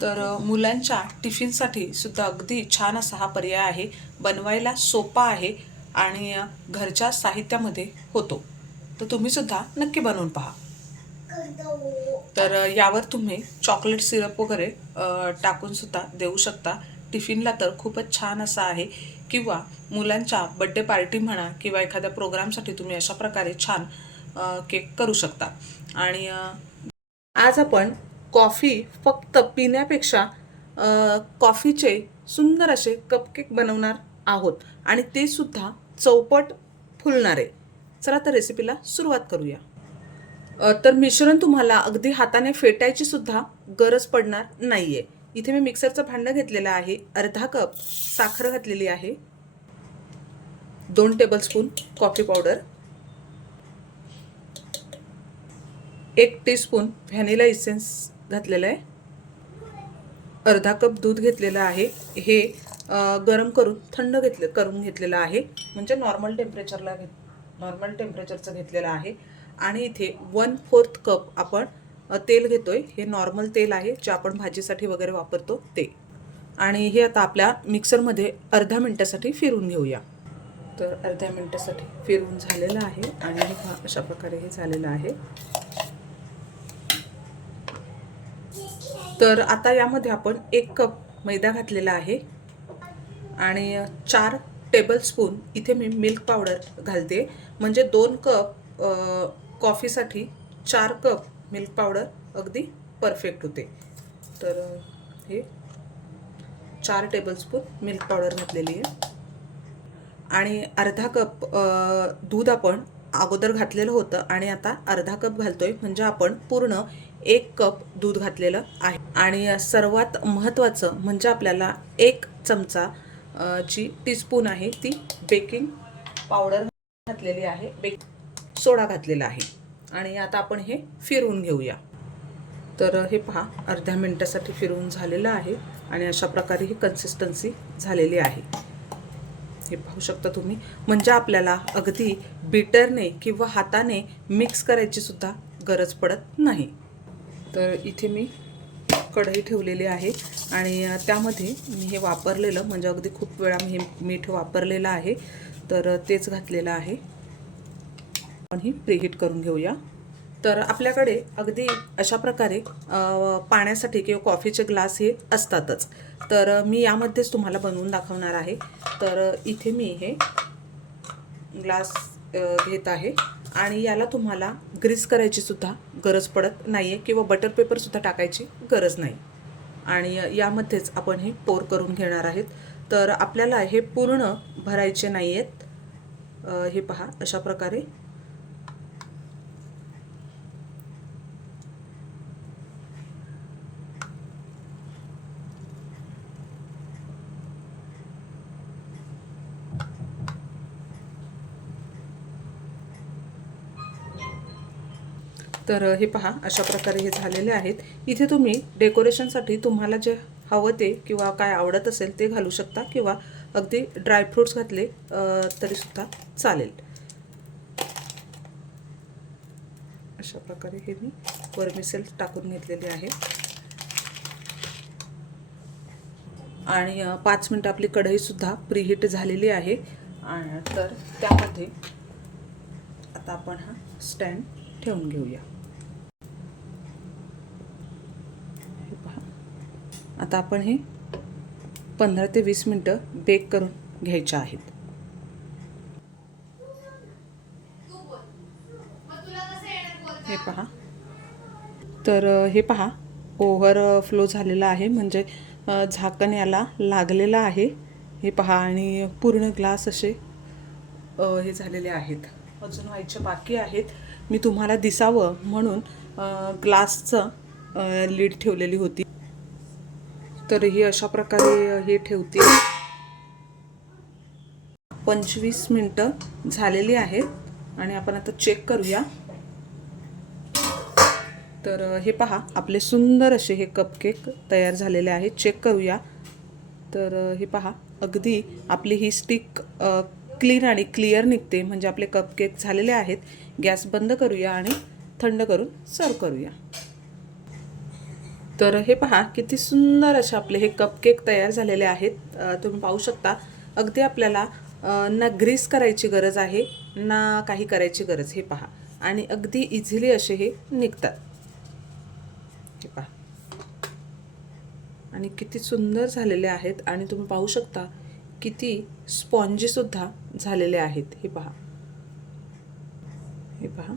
तर मुलांच्या टिफिनसाठी सुद्धा अगदी छान असा हा पर्याय आहे. बनवायला सोपा आहे आणि घरच्या साहित्यामध्ये होतो. तर तुम्ही सुद्धा नक्की बनवून पहा. तर यावर तुम्ही चॉकलेट सिरप वगैरे टाकूनसुद्धा टाकून सुद्धा देऊ शकता. टिफिनला तर खूपच छान असा आहे. किंवा मुलांच्या बड्डे पार्टी म्हणा किंवा एखाद्या प्रोग्रामसाठी तुम्ही अशा प्रकारे छान केक करू शकता. आणि आज आपण कॉफी फक्त पिण्यापेक्षा कॉफीचे सुंदर असे कपकेक बनवणार आहोत. आणि ते सुद्धा चौपट फुलणारे. चला तर रेसिपीला सुरुवात करूया. तर मिश्रण तुम्हाला अगदी हाताने फेटायची सुद्धा गरज पडणार नाहीये. इथे मी मिक्सरचं भांडं घेतलेलं आहे. अर्धा कप साखर घातलेली आहे. दोन टेबलस्पून कॉफी पावडर एक टीस्पून व्हॅनिला इसेन्स घातलेलं आहे. अर्धा कप दूध घेतलेलं आहे. हे गरम करून थंड घेतले करून घेतलेलं आहे. म्हणजे नॉर्मल टेम्परेचरला घेत नॉर्मल टेम्परेचरचं घेतलेलं आहे. आणि इथे वन फोर्थ कप आपण तेल तेल घेतोय. हे नॉर्मल तेल आहे. जे आपण भाजीसाठी वगैरे वापरतो ते. आणि हे आता आपल्या मिक्सरमध्ये अर्ध्या मिनटासाठी फिरून घेऊया. तर अर्ध्या मिनटासाठी फिरून झालेलं आहे. आणि हे अशा प्रकारे हे झालेलं आहे. तर आता यामध्ये आपण एक कप मैदा घातलेला आहे आणि चार टेबलस्पून इथे मी मिल्क पावडर घालते. म्हणजे दोन कप कॉफीसाठी चार कप मिल्क पावडर अगदी परफेक्ट होते. तर हे चार टेबलस्पून मिल्क पावडर घातलेली आहे. आणि अर्धा कप दूध आपण अगोदर घातलेलं होतं आणि आता अर्धा कप घालतोय. म्हणजे आपण पूर्ण एक कप दूध घातलेलं आहे. आणि सर्वात महत्त्वाचं म्हणजे आपल्याला एक चमचा जी टीस्पून आहे ती बेकिंग पावडर घातलेली आहे. बेक सोडा घातलेला आहे. आणि आता आपण हे फिरवून घेऊया. तर हे पहा अर्ध्या मिनटासाठी फिरवून झालेलं आहे आणि अशा प्रकारे ही कन्सिस्टन्सी झालेली आहे. हे पाहू शकता तुम्ही. म्हणजे आपल्याला अगदी बिटरने किंवा हाताने मिक्स करायची सुद्धा गरज पडत नाही. तर इथे मी कढई ठेवलेली आहे आणि त्यामध्ये मी हे वापरलेलं म्हणजे अगदी खूप वेळा मी हे मीठ वापरलेलं आहे. तर तेच घातलेलं आहे. आपण ही प्रिहीट करून घेऊया. तर आपल्याकडे अगदी अशा प्रकारे पाण्यासाठी किंवा कॉफीचे ग्लास हे असतातच. तर मी यामध्येच तुम्हाला बनवून दाखवणार आहे. तर इथे मी हे ग्लास घेत आहे. आणि याला तुम्हाला ग्रीस करायची सुद्धा गरज पडत नाही आहे किंवा बटर पेपरसुद्धा टाकायची गरज नाही. आणि यामध्येच आपण हे पोर करून घेणार आहेत. तर आपल्याला हे पूर्ण भरायचे नाही आहेत हे पहा अशा प्रकारे तर हे पहा अशा प्रकारे हे झालेले आहेत. इथे तुम्ही डेकोरेशनसाठी तुम्हाला जे हवं ते किंवा काय आवडत असेल ते घालू शकता किंवा अगदी ड्रायफ्रूट्स घातले तरीसुद्धा चालेल. अशा प्रकारे हे मी वर्मिसेल टाकून घेतलेले आहे. आणि पाच मिनटं आपली कढईसुद्धा प्रीहीट झालेली आहे. आणि तर त्यामध्ये आता आपण हा स्टँड ठेवून घेऊया हे पहा आता आपण हे पंधरा ते वीस मिनटं बेक करून घ्यायचे आहेत. हे पहा. तर हे पहा. ओव्हर फ्लो झालेला आहे. म्हणजे झाकण याला लागलेलं आहे. हे पहा. आणि पूर्ण ग्लास असे हे झालेले आहेत. अजून व्हायचे बाकी आहेत. मी तुम्हाला दिसावं म्हणून ग्लासचं लीड ठेवलेली होती. तर ही अशा प्रकारे हे ठेवते पंचवीस मिनटं झालेली आहेत आणि आपण आता चेक करूया. तर हे पहा आपले सुंदर असे हे कपकेक तयार झालेले आहेत. चेक करूया. तर हे पहा अगदी आपली ही स्टिक क्लीन आणि क्लिअर निघते. म्हणजे आपले कपकेक झालेले आहेत. गॅस बंद करूया आणि थंड करून सर्व करूया. तर हे पहा किती सुंदर असे आपले हे कपकेक तयार झालेले आहेत. तुम्ही पाहू शकता अगदी आपल्याला ना ग्रीस करायची गरज आहे ना काही करायची गरज हे पहा. आणि अगदी इझिली असे हे निघतात. हे पहा. आणि किती सुंदर झालेले आहेत. आणि तुम्ही पाहू शकता किती स्पॉन्जीसुद्धा झालेले आहेत. हे पहा. हे पहा.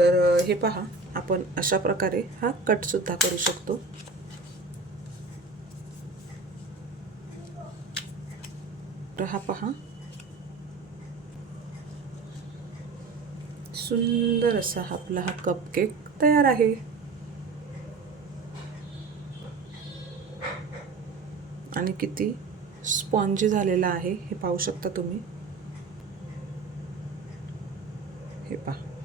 तर हे पहा. आपण अशा प्रकारे हा कटसुद्धा करू शकतो. तर हा पहा. सुंदर असा आपला हा कपकेक तयार आहे. आणि किती स्पॉन्जी झालेला आहे हे पाहू शकता तुम्ही. हे पहा.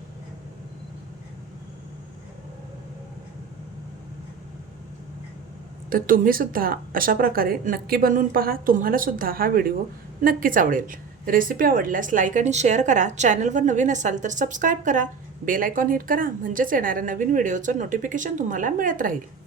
तर तुम्ही सुद्धा अशा प्रकारे नक्की बनवून पहा. तुम्हालासुद्धा हा व्हिडिओ नक्कीच आवडेल. रेसिपी आवडल्यास लाईक आणि शेअर करा. चॅनलवर नवीन असाल तर सबस्क्राईब करा. बेल आयकॉन हिट करा. म्हणजेच येणाऱ्या नवीन व्हिडिओचं नोटिफिकेशन तुम्हाला मिळत राहील.